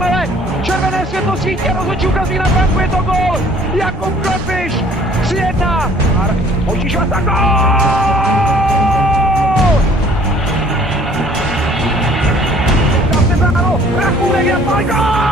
ale červené světlo svítí a rozhodčí ukazí na branku, je to gól! Jakub Klepiš, 3-1! Mojžíš Vasa, gól! Rakúnek je gól!